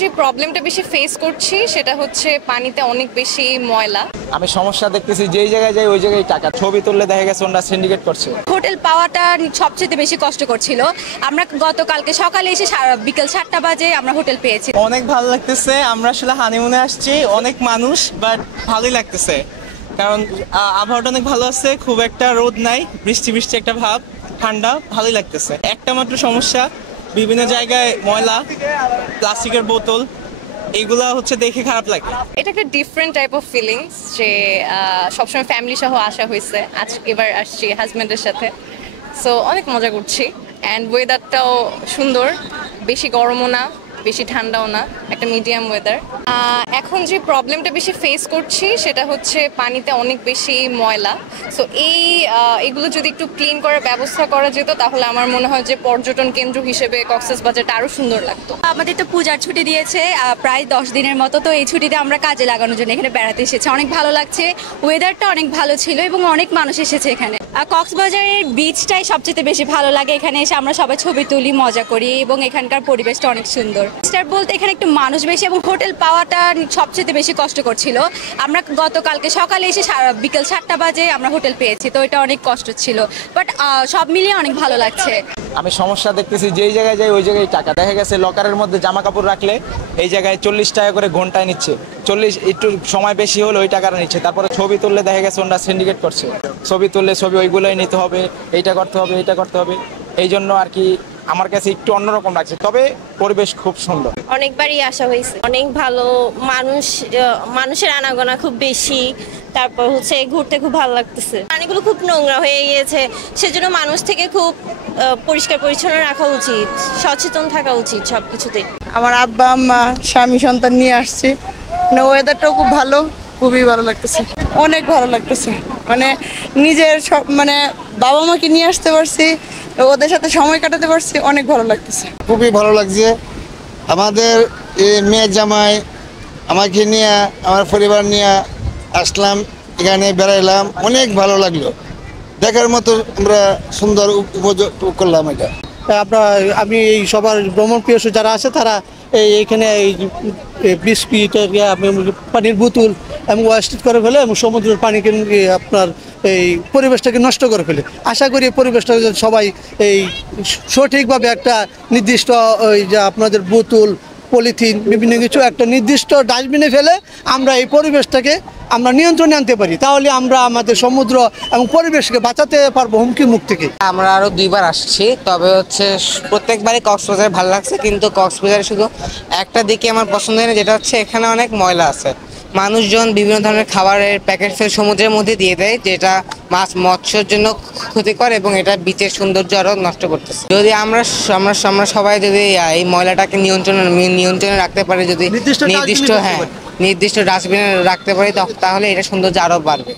যে প্রবলেমটা বেশি ফেস করছি সেটা হচ্ছে পানিতে অনেক বেশি ময়লা। আমি সমস্যা দেখতেছি, যেই জায়গায় যাই ওই জায়গায় টাকা, ছবি তুললে দেখা গেছে ওরা সিন্ডিকেট করছে। হোটেল পাওয়াটা সবচেয়ে বেশি কষ্টকর ছিল। আমরা গতকালকে সকালে এসে বিকেল 7টা বাজে আমরা হোটেল পেয়েছি। অনেক ভালো লাগতেছে। আমরা আসলে হানিমুনে আসছি, অনেক মানুষ, বাট ভালোই লাগতেছে কারণ আবহাওয়াটা অনেক ভালো আছে, খুব একটা রোদ নাই, বৃষ্টি বৃষ্টি একটা ভাব, ঠান্ডা, ভালোই লাগতেছে। একটা মাত্র সমস্যা, বিভিন্ন জায়গায় ময়লা, প্লাস্টিকের বোতল, এইগুলা হচ্ছে দেখে খারাপ লাগে। এটা একটা ডিফারেন্ট টাইপ অফ ফিলিংস যে সবসময় ফ্যামিলি সহ আসা হয়েছে, আজ এবার আসছি হাজব্যান্ডের সাথে। সো অনেক মজা করছি অ্যান্ড ওয়েদারটাও সুন্দর, বেশি গরমও না বেশি ঠান্ডাও না, একটা মিডিয়াম ওয়েদার। এখন যে প্রবলেমটা বেশি ফেস করছি সেটা হচ্ছে পানিতে অনেক বেশি ময়লা। সো এগুলো যদি একটু ক্লিন করার ব্যবস্থা করা যেত তাহলে আমার মনে হয় যে পর্যটন কেন্দ্র হিসেবে কক্সবাজারটা আরও সুন্দর লাগতো। আমাদের তো পূজার ছুটি দিয়েছে প্রায় 10 দিনের মতো, তো এই ছুটিতে আমরা কাজে লাগানোর জন্য এখানে বেড়াতে এসেছি। অনেক ভালো লাগছে, ওয়েদারটা অনেক ভালো ছিল এবং অনেক মানুষ এসেছে এখানে। কক্সবাজারের বিচটাই সবচেয়ে বেশি ভালো লাগে। এখানে এসে আমরা সবাই ছবি তুলি, মজা করি এবং এখানকার পরিবেশটা অনেক সুন্দর। স্টার বলতে এখানে একটু মানুষ বেশি এবং হোটেল পাওয়াটা সবচেয়ে বেশি কষ্টকর ছিল। আমরা গতকালকে সকালে এসে বিকেল 7টা বাজে আমরা হোটেল পেয়েছি, তো এটা অনেক কষ্ট ছিল, বাট সব মিলিয়ে অনেক ভালো লাগছে। আমি সমস্যা দেখতেছি, যেই জায়গায় যাই ওই জায়গায় টাকা, দেখা গেছে লকারের মধ্যে জামা কাপড় রাখলে এই জায়গায় 40 টাকা করে ঘন্টায় নিচ্ছে, 40 একটু সময় বেশি হলে ওই টাকাটা নিচ্ছে। তারপরে ছবি তুললে দেখা গেছে ওরা সিন্ডিকেট করছে, ছবি তুললে ছবি ওইগুলোই নিতে হবে, এইটা করতে হবে এইটা করতে হবে। এই জন্য আর কি আমার কাছে একটু অন্যরকম লাগছে, তবে পরিবেশ খুব সুন্দর। অনেকবারই আসা হয়েছে, অনেক ভালো মানুষের আনাগোনা খুব বেশি। তারপর হচ্ছে ঘুরতে খুব ভালো লাগতেছে। পানিগুলো খুব নোংরা হয়ে গিয়েছে, সেজন্য মানুষ থেকে খুব পরিষ্কার পরিচ্ছন্ন রাখা উচিত, সচেতন থাকা উচিত সবকিছুতে। আমার আব্বা আম্মা স্বামী সন্তান নিয়ে আসছি, ওয়েদারটাও খুব ভালো, খুবই ভালো লাগতেছে, অনেক ভালো লাগতেছে। মানে নিজের সব মানে বাবা মাকে নিয়ে আসতে পারছি, ওদের সাথে সময় কাটাতে পারছি, অনেক ভালো লাগতেছে। খুবই ভালো লাগছে। আমাদের মেয়ের জামাই আমাকে নিয়ে, আমার পরিবার নিয়ে আসলাম, এখানে বেড়াইলাম, অনেক ভালো লাগলো। দেখার মতো আমরা সুন্দর উপভোগ করলাম এটা। আমি এই সবার ভ্রমণ প্রিয় যারা আছে তারা এইখানে এই বিস্কিট, পানির বোতল এবং ওয়েস্ট করে ফেলে এবং সমুদ্রের পানিকে আপনার এই পরিবেশটাকে নষ্ট করে ফেলে। আশা করি এই পরিবেশটা সবাই এই সঠিকভাবে একটা নির্দিষ্ট ওই যে আপনাদের বোতল, পলিথিন, বিভিন্ন কিছু একটা নির্দিষ্ট ডাস্টবিনে ফেলে আমরা এই পরিবেশটাকে আমরা নিয়ন্ত্রণে আনতে পারি, তাহলে আমরা আমাদের সমুদ্র এবং পরিবেশকে বাঁচাতে পারবো হুমকির মুখ থেকে। আমরা আরও 2বার আসছি, তবে হচ্ছে প্রত্যেকবারই কক্সবাজার ভালো লাগছে, কিন্তু কক্সবাজারে শুধু একটা দিকে আমার পছন্দ হয় না, যেটা হচ্ছে এখানে অনেক ময়লা আছে। মানুষজন বিভিন্ন ধরনের খাবারের প্যাকেট সমুদ্রের মধ্যে দিয়ে দেয়, যেটা মাছ মৎস্যের জন্য ক্ষতিকর এবং এটা বিচের সৌন্দর্য আরও নষ্ট করতেছে। যদি আমরা সবাই যদি এই ময়লাটাকে নিয়ন্ত্রণে রাখতে পারি, যদি নির্দিষ্ট ডাস্টবিনে রাখতে পারি, তাহলে এটা সৌন্দর্য আরও বাড়বে।